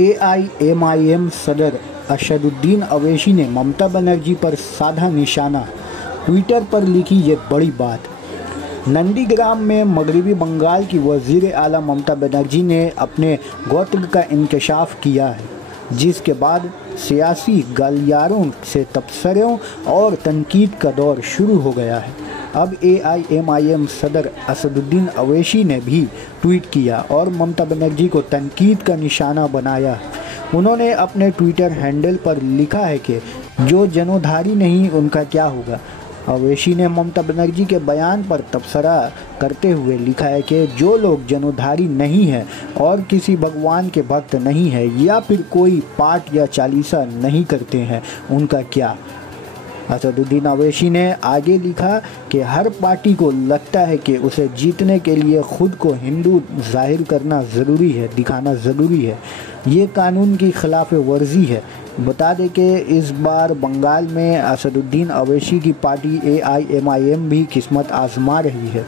AIMIM सदर असदुद्दीन अवैसी ने ममता बनर्जी पर साधा निशाना। ट्विटर पर लिखी ये बड़ी बात। नंदीग्राम में मगरबी बंगाल की वज़ीर आला ममता बनर्जी ने अपने गोत्र का इंकशाफ किया है, जिसके बाद सियासी गलियारों से तबसरों और तनकीद का दौर शुरू हो गया है। अब एआईएमआईएम सदर असदुद्दीन अवैसी ने भी ट्वीट किया और ममता बनर्जी को तनकीद का निशाना बनाया। उन्होंने अपने ट्विटर हैंडल पर लिखा है कि जो जनोधारी नहीं उनका क्या होगा। अवैसी ने ममता बनर्जी के बयान पर तबसरा करते हुए लिखा है कि जो लोग जनोधारी नहीं है और किसी भगवान के भक्त नहीं है या फिर कोई पाठ या चालीसा नहीं करते हैं, उनका क्या। असदुद्दीन अवैसी ने आगे लिखा कि हर पार्टी को लगता है कि उसे जीतने के लिए खुद को हिंदू जाहिर करना ज़रूरी है, दिखाना ज़रूरी है। ये कानून की खिलाफ वर्जी है। बता दें कि इस बार बंगाल में असदुद्दीन अवैसी की पार्टी एआईएमआईएम भी किस्मत आजमा रही है।